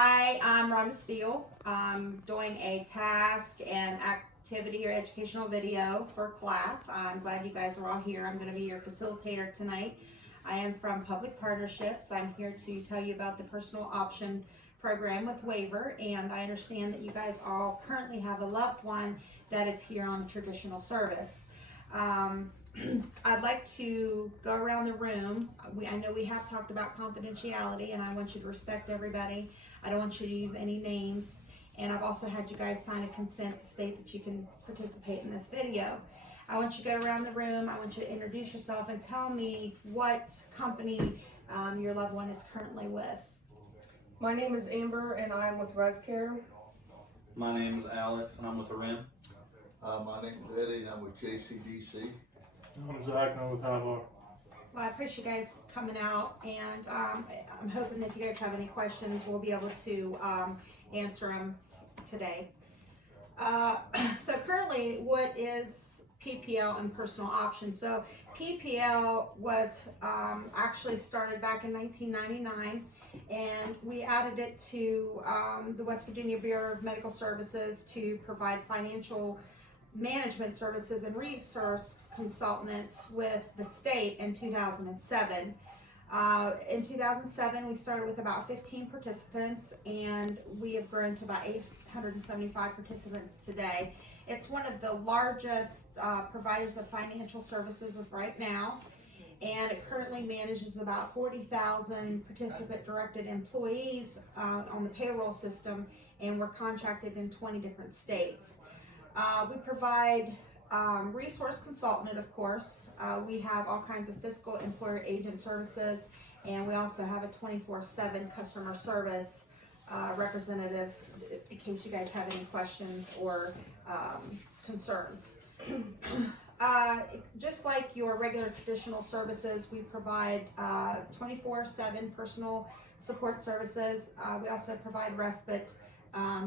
Hi, I'm Rhonda Steele. I'm doing a task and activity or educational video for class. I'm glad you guys are all here. I'm going to be your facilitator tonight. I am from Public Partnerships. I'm here to tell you about the personal option program with waiver, and I understand that you guys all currently have a loved one that is here on traditional service. I'd like to go around the room. I know we have talked about confidentiality, and I want you to respect everybody. I don't want you to use any names, and I've also had you guys sign a consent to state that you can participate in this video. I want you to go around the room. I want you to introduce yourself and tell me what company your loved one is currently with. My name is Amber and I'm with ResCare. My name is Alex and I'm with RIM. My name is Eddie and I'm with JCDC. I'm Zach and I'm with High Bar. Well, I appreciate you guys coming out, and I'm hoping if you guys have any questions, we'll be able to answer them today. So currently, what is PPL and personal option? So PPL was actually started back in 1999, and we added it to the West Virginia Bureau of Medical Services to provide financial management services and resource consultant with the state in 2007. In 2007, we started with about 15 participants, and we have grown to about 875 participants today. It's one of the largest providers of financial services of right now, and it currently manages about 40,000 participant-directed employees on the payroll system, and we're contracted in 20 different states. We provide resource consultant, of course. We have all kinds of fiscal employer agent services, and we also have a 24/7 customer service representative in case you guys have any questions or concerns. Just like your regular traditional services, we provide 24/7 personal support services. We also provide respite.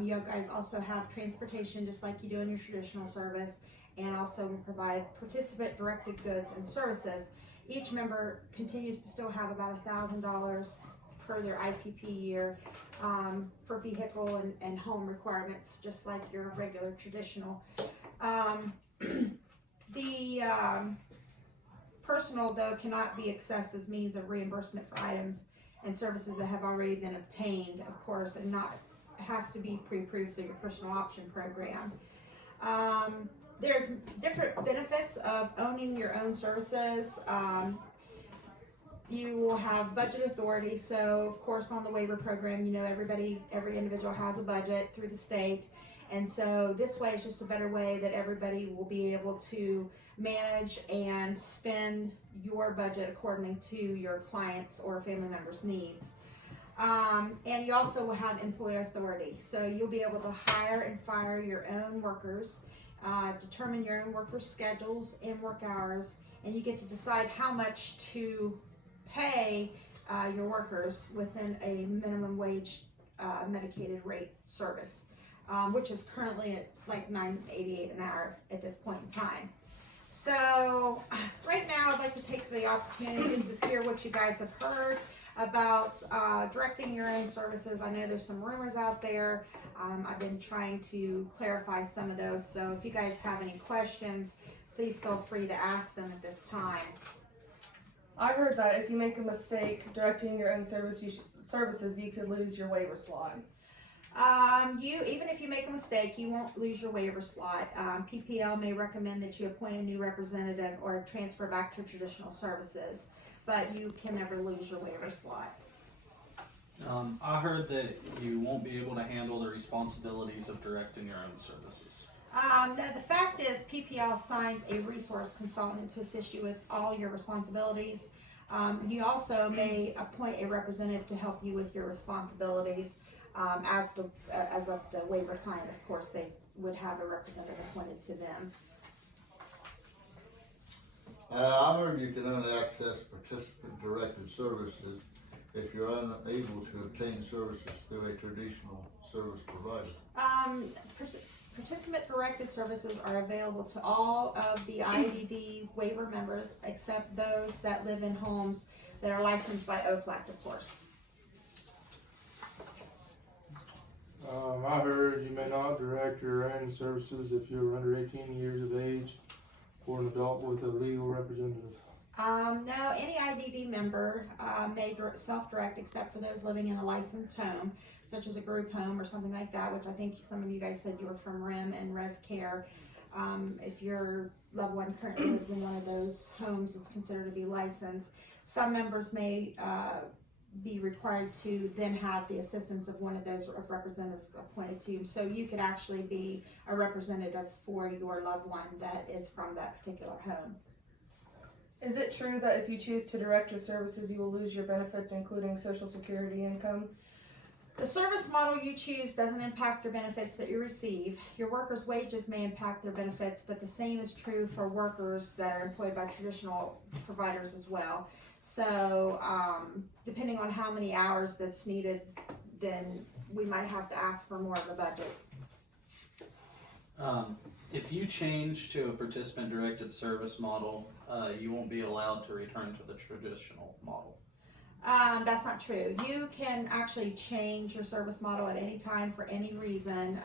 You guys also have transportation just like you do in your traditional service, and also we provide participant directed goods and services. Each member continues to still have about $1,000 per their IPP year for vehicle and home requirements, just like your regular traditional. The personal, though, cannot be accessed as means of reimbursement for items and services that have already been obtained, of course, and not has to be pre-approved through your personal option program. There's different benefits of owning your own services. You will have budget authority, so of course on the waiver program, you know, every individual has a budget through the state, and so this way is just a better way that everybody will be able to manage and spend your budget according to your clients' or family members' needs. And you also will have employer authority, so you'll be able to hire and fire your own workers, determine your own workers' schedules and work hours, and you get to decide how much to pay your workers within a minimum wage medicated rate service, which is currently at like $9.88 an hour at this point in time. So right now I'd like to take the opportunity to hear what you guys have heard about directing your own services. I know there's some rumors out there. I've been trying to clarify some of those, so if you guys have any questions, please feel free to ask them at this time. I heard that if you make a mistake directing your own services, you could lose your waiver slot. Even if you make a mistake, you won't lose your waiver slot. PPL may recommend that you appoint a new representative or transfer back to traditional services, but you can never lose your waiver slot. I heard that you won't be able to handle the responsibilities of directing your own services. No, the fact is PPL assigns a resource consultant to assist you with all your responsibilities. You also may appoint a representative to help you with your responsibilities. As of the waiver client, of course, they would have a representative appointed to them. I heard you can only access participant-directed services if you're unable to obtain services through a traditional service provider. Participant-directed services are available to all of the IDD waiver members except those that live in homes that are licensed by OFLAC, of course. own services if you're under 18 years of age or an adult with a legal representative. No, any IDB member may self-direct except for those living in a licensed home, such as a group home or something like that, which I think some of you guys said you were from RIM and Res Care. If your loved one currently lives in one of those homes, it's considered to be licensed. Some members may be required to then have the assistance of one of those representatives appointed to you. So you could actually be a representative for your loved one that is from that particular home. Is it true that if you choose to direct your services, you will lose your benefits, including Social Security income? The service model you choose doesn't impact your benefits that you receive. Your workers' wages may impact their benefits, but the same is true for workers that are employed by traditional providers as well. So, depending on how many hours that's needed, then we might have to ask for more of a budget. If you change to a participant-directed service model, you won't be allowed to return to the traditional model. That's not true. You can actually change your service model at any time for any reason.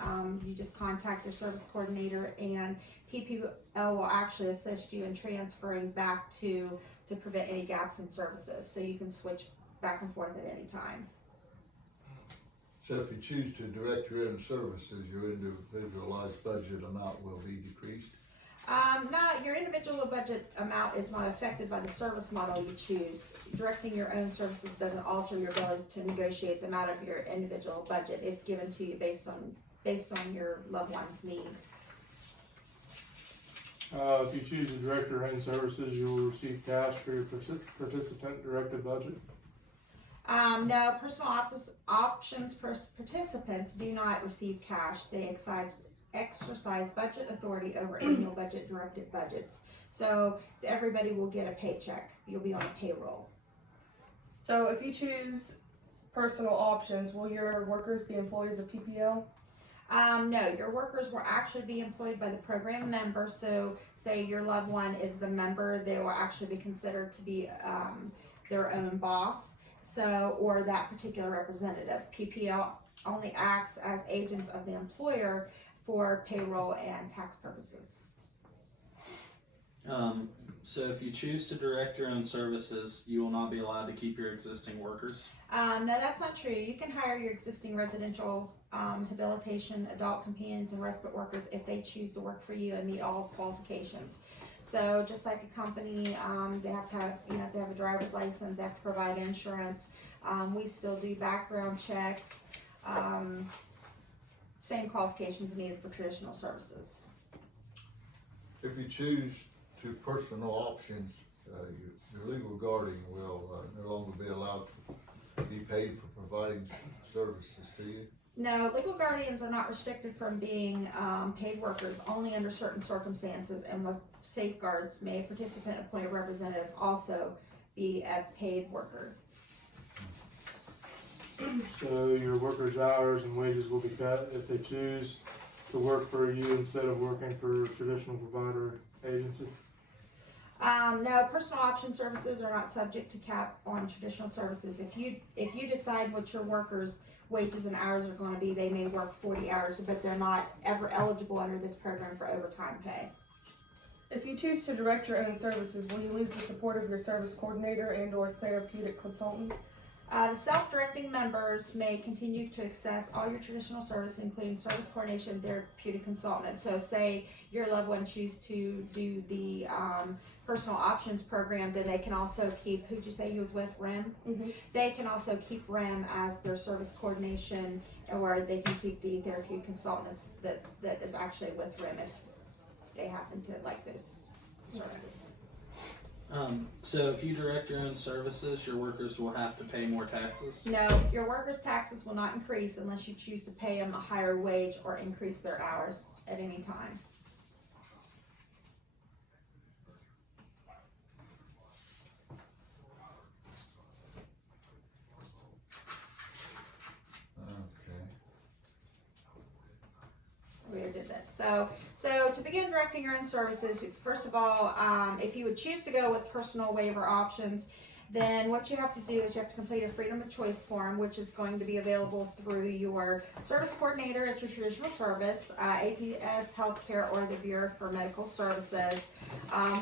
You just contact your service coordinator, and PPL will actually assist you in transferring back to prevent any gaps in services. So you can switch back and forth at any time. So if you choose to direct your own services, your individualized budget amount will be decreased? No, your individual budget amount is not affected by the service model you choose. Directing your own services doesn't alter your ability to negotiate the amount of your individual budget. It's given to you based on your loved one's needs. If you choose to direct your own services, you will receive cash for your participant-directed budget. No, personal options participants do not receive cash. They exercise budget authority over annual budget directed budgets. So everybody will get a paycheck. You'll be on a payroll. So if you choose personal options, will your workers be employees of PPL? No, your workers will actually be employed by the program member. So say your loved one is the member, they will actually be considered to be their own boss. So, or that particular representative. PPL only acts as agents of the employer for payroll and tax purposes. So if you choose to direct your own services, you will not be allowed to keep your existing workers. No, that's not true. You can hire your existing residential habilitation, adult companions, and respite workers if they choose to work for you and meet all qualifications. So just like a company, they have to have, if they have a driver's license, they have to provide insurance. We still do background checks. Same qualifications needed for traditional services. If you choose to personal options, your legal guardian will no longer be allowed to be paid for providing services to you. No, legal guardians are not restricted from being paid workers, only under certain circumstances and with safeguards may a participant appointed representative also be a paid worker. So your workers' hours and wages will be cut if they choose to work for you instead of working for a traditional provider agency. No, personal option services are not subject to cap on traditional services. If you decide what your workers' wages and hours are going to be, they may work 40 hours, but they're not ever eligible under this program for overtime pay. If you choose to direct your own services, will you lose the support of your service coordinator and/or therapeutic consultant? The self-directing members may continue to access all your traditional services, including service coordination, therapeutic consultant. So say your loved one choose to do the personal options program, then they can also keep, who'd you say you was with, RIM? Mm-hmm. They can also keep RIM as their service coordination, or they can keep the therapeutic consultants that is actually with RIM if they happen to like those services. So if you direct your own services, your workers will have to pay more taxes. No, your workers' taxes will not increase unless you choose to pay them a higher wage or increase their hours at any time. We already did that. So to begin directing your own services, first of all, if you would choose to go with personal waiver options, then what you have to do is you have to complete a freedom of choice form, which is going to be available through your service coordinator at your traditional service, APS Healthcare, or the Bureau for Medical Services.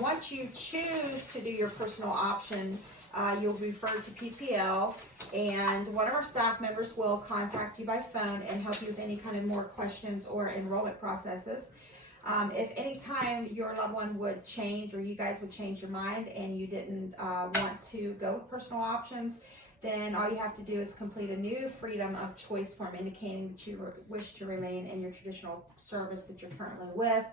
Once you choose to do your personal option, you'll be referred to PPL, and one of our staff members will contact you by phone and help you with any kind of more questions or enrollment processes. If any time your loved one would change, or you guys would change your mind and you didn't want to go with personal options, then all you have to do is complete a new freedom of choice form indicating that you wish to remain in your traditional service that you're currently with.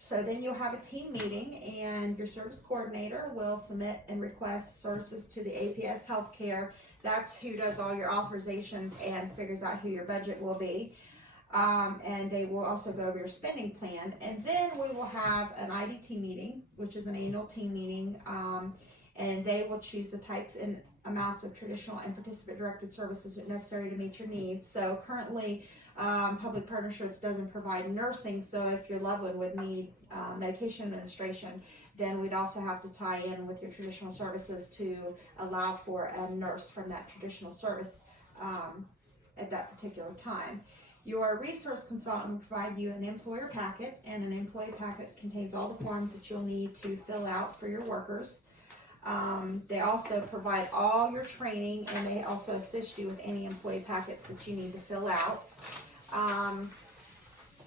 So then you'll have a team meeting, and your service coordinator will submit and request services to the APS Healthcare. That's who does all your authorizations and figures out who your budget will be. And they will also go over your spending plan. And then we will have an IDT meeting, which is an annual team meeting, and they will choose the types and amounts of traditional and participant-directed services necessary to meet your needs. So currently, Public Partnerships doesn't provide nursing, so if your loved one would need medication administration, then we'd also have to tie in with your traditional services to allow for a nurse from that traditional service at that particular time. Your resource consultant will provide you an employer packet, and an employee packet contains all the forms that you'll need to fill out for your workers. They also provide all your training, and they also assist you with any employee packets that you need to fill out.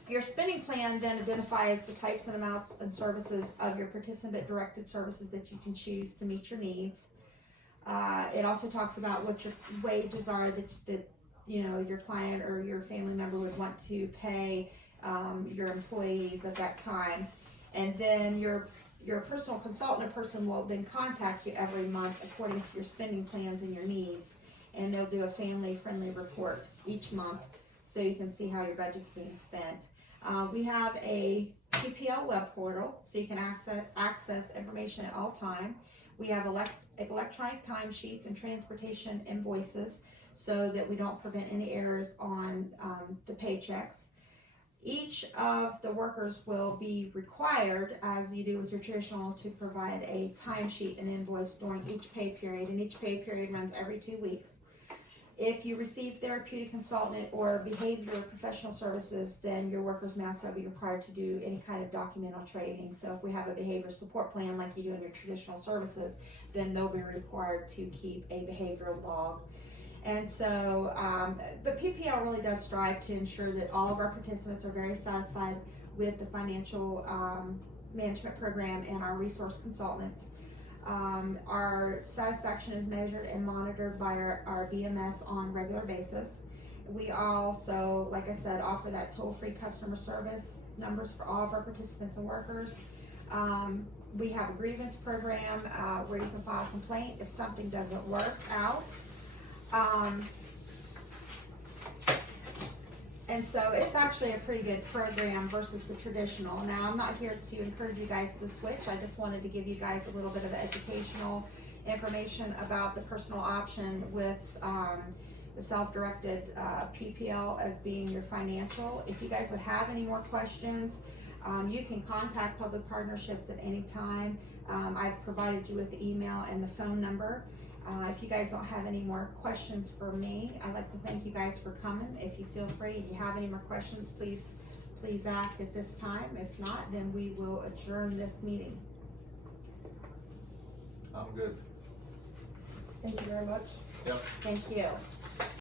Your spending plan then identifies the types and amounts and services of your participant-directed services that you can choose to meet your needs. It also talks about what your wages are that you know your client or your family member would want to pay your employees at that time. And then your personal consultant or person will then contact you every month according to your spending plans and your needs, and they'll do a family-friendly report each month so you can see how your budget's being spent. We have a PPL web portal so you can access information at all time. We have electronic timesheets and transportation invoices so that we don't prevent any errors on the paychecks. Each of the workers will be required, as you do with your traditional, to provide a timesheet and invoice during each pay period, and each pay period runs every 2 weeks. If you receive therapeutic consultant or behavioral professional services, then your workers may also be required to do any kind of documental training. So if we have a behavior support plan like you do in your traditional services, then they'll be required to keep a behavioral log. And so, but PPL really does strive to ensure that all of our participants are very satisfied with the financial management program and our resource consultants. Our satisfaction is measured and monitored by our BMS on a regular basis. We also, like I said, offer that toll-free customer service numbers for all of our participants and workers. We have a grievance program where you can file a complaint if something doesn't work out. And so it's actually a pretty good program versus the traditional. Now, I'm not here to encourage you guys to switch. I just wanted to give you guys a little bit of educational information about the personal option with the self-directed PPL as being your financial. If you guys would have any more questions, you can contact Public Partnerships at any time. I've provided you with the email and the phone number. If you guys don't have any more questions for me, I'd like to thank you guys for coming. If you feel free, if you have any more questions, please ask at this time. If not, then we will adjourn this meeting. I'm good. Thank you very much. Yep. Thank you.